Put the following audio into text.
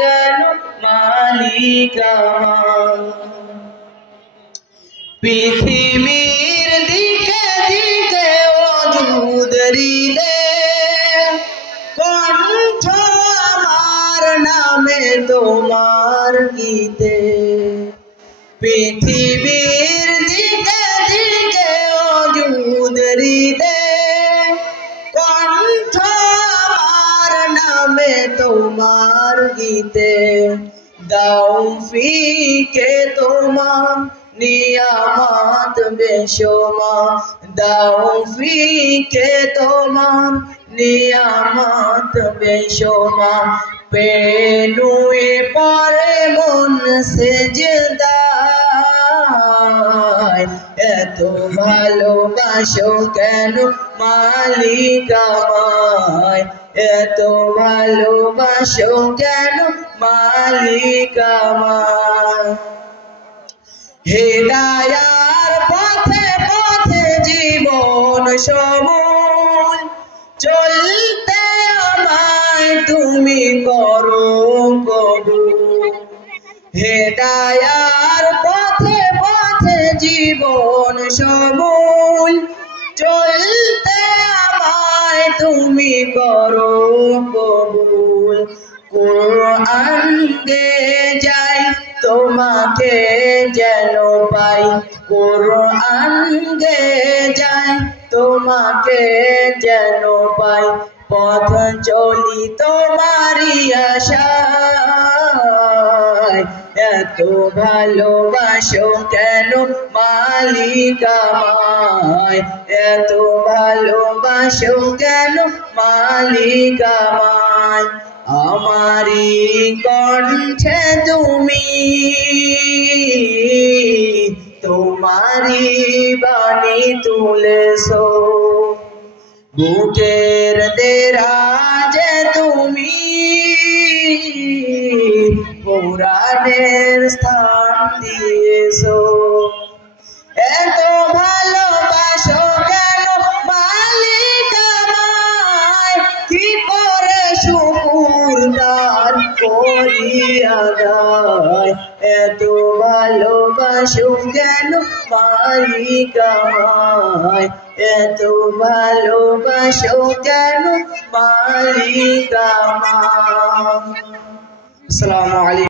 কেন মালিক আমার। পৃথিবীর দিকে দিকে অযুদ হৃদে কণ্ঠ আমার নামে তোমার গীতে। পৃথিবীর দিকে দিকে অযুদ হৃদে কণ্ঠ আমার নামে তোমার গীতে। দাও ফিকে তোমার নিয়ামত বেশুমার, দাও ফিকে তোমার নিয়ামত বেশুমার। পেনুয়ে পরে মন সেজদায়, এত ভালোবাসো কেন মালিক আমায়, এত ভালোবাসো কেন মালিক আমায়। হেদায়ার পথে পথে জীবন সমূল চলতে আমায় তুমি করো কবুল। হেদায়ার পথে পথে জীবন সমূল চলতে আমায় তুমি করো কবুল। কুরআন গে যাই তোমাকে যেন পাই, কুরআন গে যাই তোমাকে যেন পাই। পথ চলি তোমারই আশায়, এত ভালোবাসো কেন মালিক আমায়, এত ভালোবাসো কেন মালিক আমায়। আমারি কণ্ঠে তুমি তোমারি বাণী তুলেছো, বুকের দেরাজে তুমি কোরআনের স্থান দিয়েছো। এত ভালোবাসো কেন মালিক আমায়, কি করে শুকর তার করি আদায়। এত ভালোবাসো কেন মালিক আমায়, এত ভালোবাসো কেন মালিক আমায়। আসসালামু আলাইকুম।